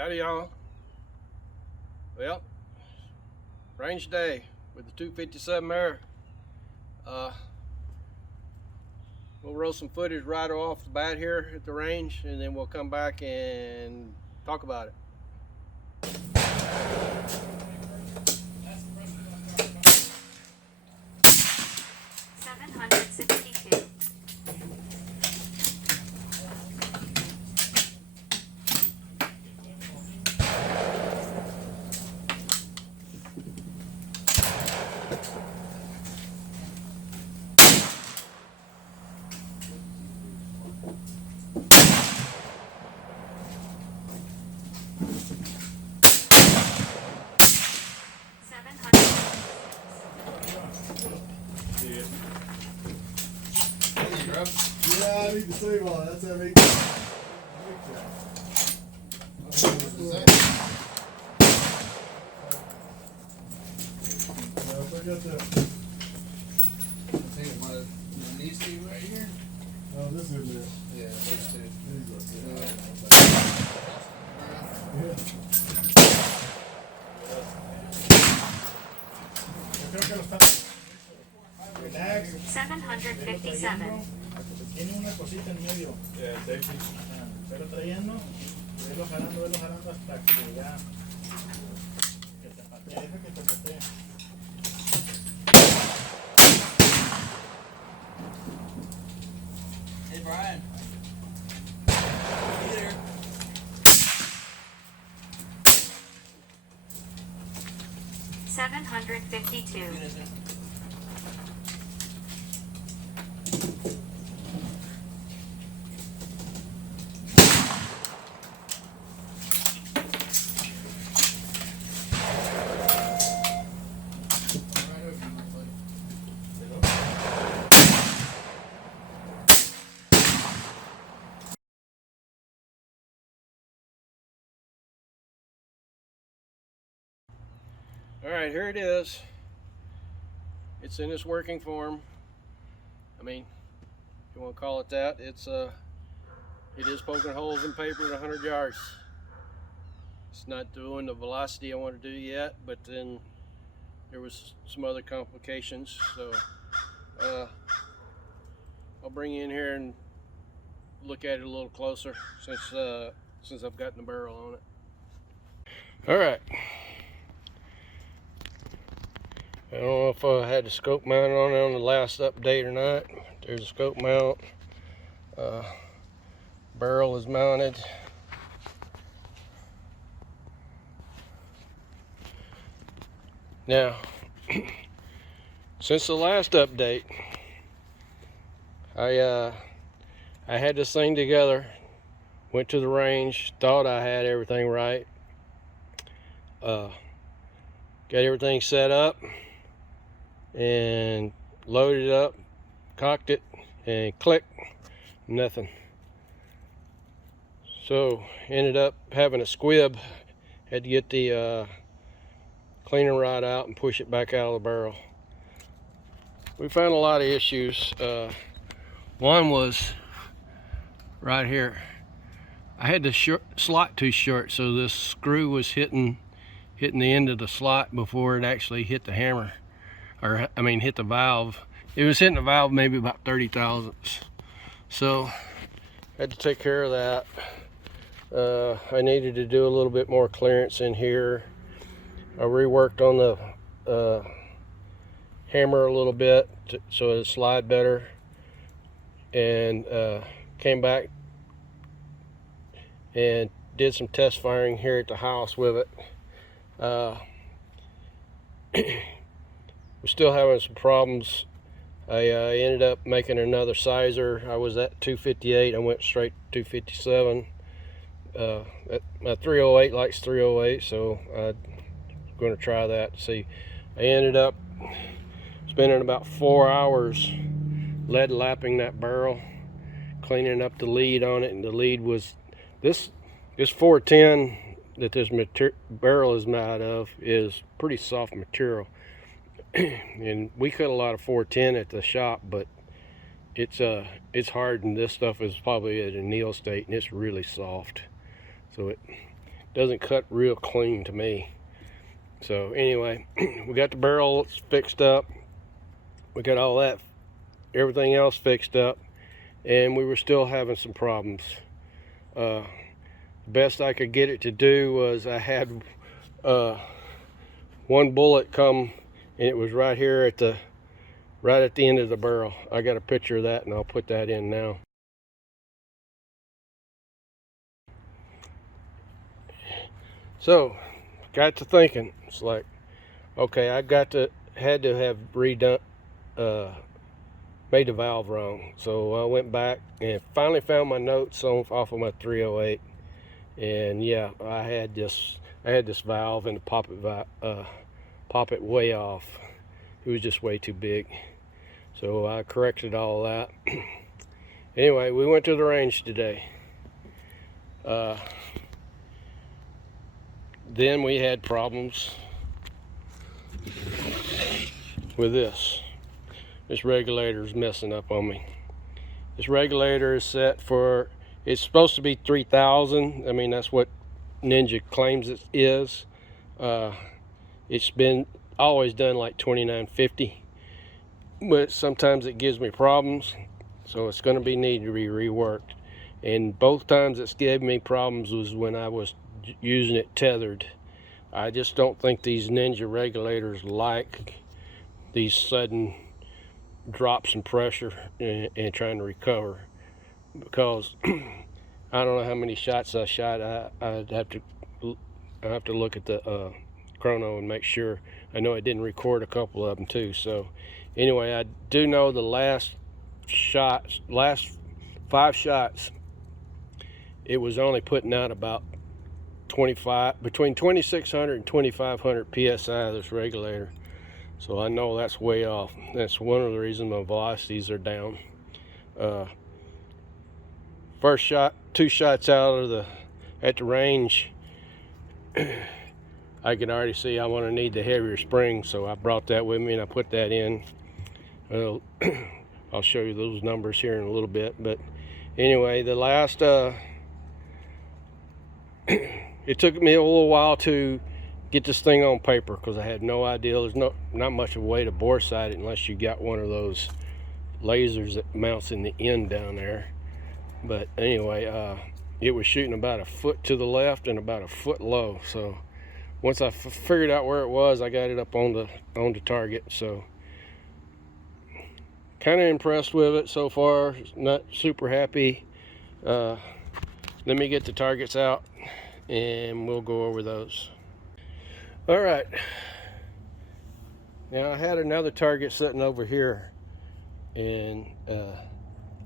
Howdy y'all. Well, range day with the 257 air. We'll roll some footage right off the bat here at the range, and then we'll come back and talk about it. 762. Yeah, I need to save all that. That's how I make I got that. I think it might have these two right here. Oh, this is it. Yeah, those two. Relax. 757. Tiene una cosita en medio. Pero trayendo, velo jalando hasta que ya. Que te patee, deja que te patee. Hey Brian. Hey there. $752. All right, here it is. It's in its working form. I mean, if you want to call it that, it is poking holes in paper at 100 yards. It's not doing the velocity I want to do yet, but then there was some other complications. So I'll bring you in here and look at it a little closer since I've gotten the barrel on it. All right. I don't know if I had the scope mount on the last update or not. There's a scope mount. Barrel is mounted. Now, since the last update, I had this thing together, went to the range, thought I had everything right, got everything set up and loaded it up, cocked it, and click, nothing. So ended up having a squib. Had to get the cleaner rod out and push it back out of the barrel. We found a lot of issues. One was right here. I had the slot too short, so this screw was hitting the end of the slot before it actually hit the hammer, or I mean hit the valve. It was hitting the valve maybe about 30 thousandths. So had to take care of that. I needed to do a little bit more clearance in here. I reworked on the hammer a little bit so it'd slide better, and came back and did some test firing here at the house with it. We're still having some problems. I ended up making another sizer. I was at 258, I went straight to 257. My 308 likes 308, so I'm going to try that to see. I ended up spending about 4 hours lead lapping that barrel, cleaning up the lead on it, and the lead was this 410 that this barrel is made of is pretty soft material. And we cut a lot of 410 at the shop, but it's hard, and this stuff is probably at a anneal state, and it's really soft. So it doesn't cut real clean to me. So anyway, we got the barrel fixed up. We got all that, everything else fixed up, and we were still having some problems. The best I could get it to do was I had one bullet come, and it was right here at the end of the barrel. I got a picture of that, and I'll put that in now. So got to thinking, it's like, okay, I had to have redone, made the valve wrong. So I went back and finally found my notes off of my 308, and yeah, I had this valve and the poppet way off. It was just way too big. So I corrected all that. Anyway, we went to the range today. Then we had problems with this. This regulator is messing up on me. This regulator is set for, it's supposed to be 3,000. I mean, that's what Ninja claims it is. It's been always done like 2950, but sometimes it gives me problems, so it's going to need to be reworked. And both times it's gave me problems was when I was using it tethered. I just don't think these Ninja regulators like these sudden drops in pressure and trying to recover, because I don't know how many shots I shot. I'd have to look at the chrono and make sure. I know I didn't record a couple of them too. So anyway, I do know the last 5 shots, it was only putting out about between 2,600 and 2,500 psi, this regulator. So I know that's way off. That's one of the reasons my velocities are down. First shot, 2 shots out at the range, I can already see I want to need the heavier spring, so I brought that with me and I put that in. I'll show you those numbers here in a little bit. But anyway, the last it took me a little while to get this thing on paper, because I had no idea. There's not much of a way to bore sight it unless you got one of those lasers that mounts in the end down there. But anyway, it was shooting about 1 foot to the left and about 1 foot low. So once I figured out where it was, I got it up on the target. So kind of impressed with it so far. Not super happy. Let me get the targets out and we'll go over those. All right, now I had another target sitting over here, and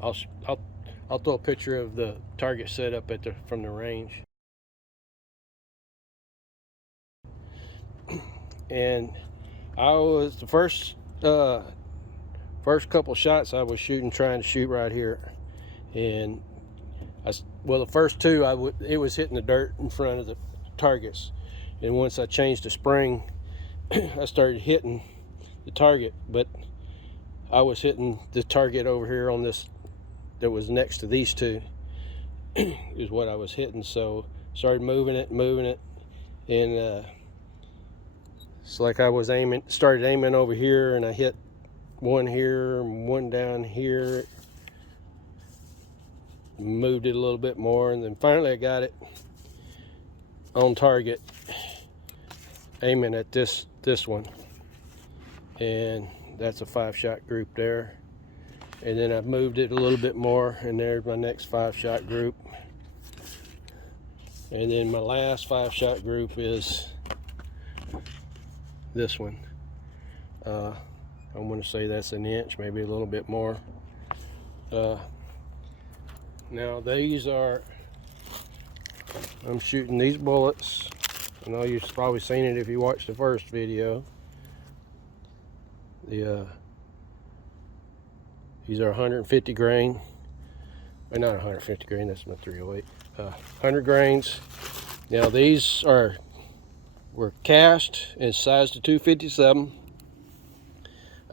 I'll throw a picture of the target set up from the range. And I was the first couple shots I was trying to shoot right here, and the first 2 it was hitting the dirt in front of the targets. And once I changed the spring, I started hitting the target, but I was hitting the target over here on this that was next to these 2 is what I was hitting. So started moving it, and it's like I was started aiming over here, and I hit one here and one down here, moved it a little bit more, and then finally I got it on target, aiming at this one, and that's a 5-shot group there. And then I moved it a little bit more, and there's my next 5-shot group. And then my last 5-shot group is this one. I'm going to say that's 1 inch, maybe a little bit more. Now these are, I'm shooting these bullets. I know you've probably seen it if you watched the first video. These are 150 grain. Well, not 150 grain, that's my 308. 100 grains. Now these were cast and sized to 257.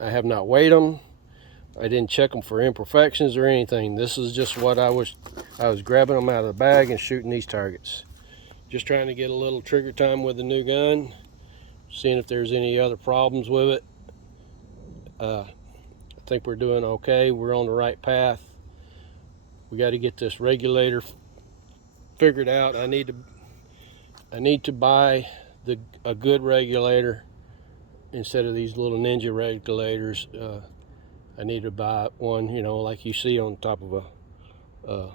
I have not weighed them. I didn't check them for imperfections or anything. This is just what I was grabbing them out of the bag and shooting these targets. Just trying to get a little trigger time with the new gun, seeing if there's any other problems with it. I think we're doing okay. We're on the right path. We got to get this regulator figured out. I need to buy a good regulator instead of these little Ninja regulators. I need to buy one, you know, like you see on top of a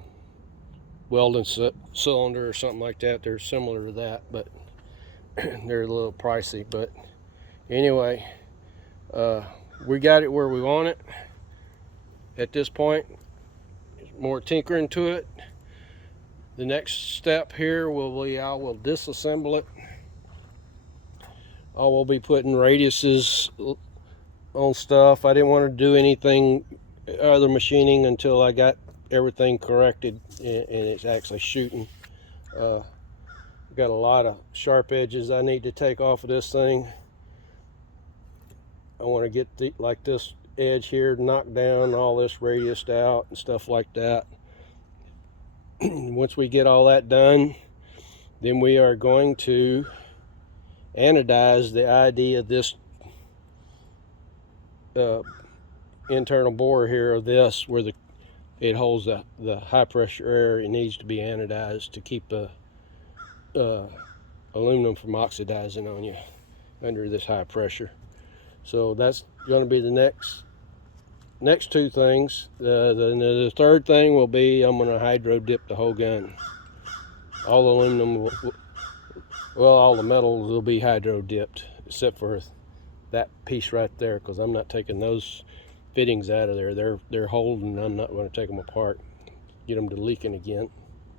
welding cylinder or something like that. They're similar to that, but they're a little pricey. But anyway, we got it where we want it at this point. More tinkering to it. The next step here will be I will disassemble it. I will be putting radiuses on stuff. I didn't want to do anything other machining until I got everything corrected and it's actually shooting. Got a lot of sharp edges I need to take off of this thing. I want to get like this edge here knocked down, all this radiused out and stuff like that. Once we get all that done, then we are going to anodize the ID of this internal bore here of this, where it holds the high pressure air. It needs to be anodized to keep the aluminum from oxidizing on you under this high pressure. So that's going to be the next two things. The third thing will be I'm going to hydro dip the whole gun. All the aluminum all the metals will be hydro dipped except for that piece right there, because I'm not taking those fittings out of there. They're holding. I'm not going to take them apart, get them to leaking again.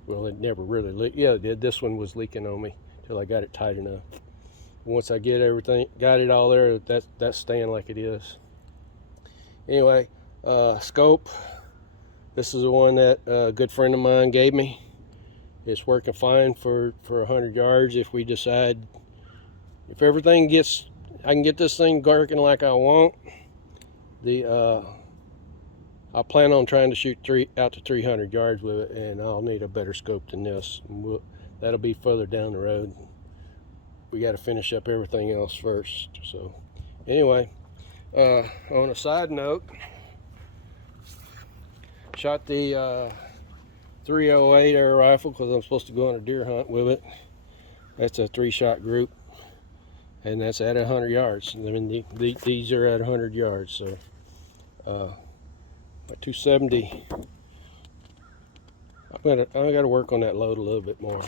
Well, it never really leaked. Yeah, it did. This one was leaking on me till I got it tight enough. Once I get everything, got it all there, that's staying like it is. Anyway, scope. This is the one that a good friend of mine gave me. It's working fine for 100 yards. If we decide, if everything gets, I can get this thing working like I want. I plan on trying to shoot out to 300 yards with it, and I'll need a better scope than this. That'll be further down the road. We got to finish up everything else first. So anyway, on a side note, shot the 308 air rifle because I'm supposed to go on a deer hunt with it. That's a 3-shot group, and that's at 100 yards. I mean, these are at 100 yards, so my 270. I got to work on that load a little bit more.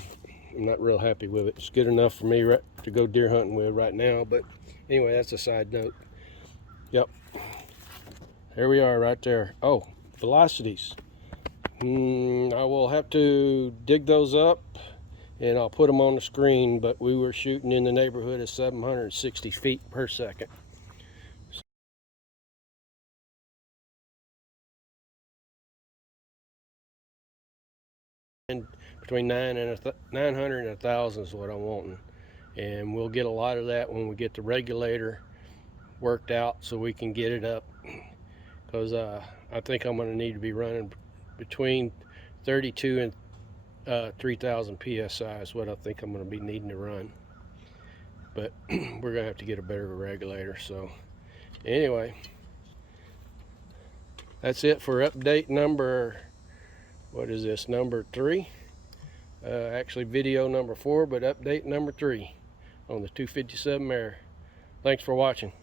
I'm not real happy with it. It's good enough for me to go deer hunting with right now, but anyway, that's a side note. Yep, here we are right there. Oh, velocities. I will have to dig those up and I'll put them on the screen, but we were shooting in the neighborhood of 760 feet per second. And between 900 and 1,000 is what I'm wanting, and we'll get a lot of that when we get the regulator worked out so we can get it up, because I think I'm going to need to be running between 32 and 3,000 psi is what I think I'm going to be needing to run, but we're going to have to get a better regulator. So anyway, that's it for update number, what is this, number 3? Actually video number 4, but update number 3 on the 257 Air. Thanks for watching.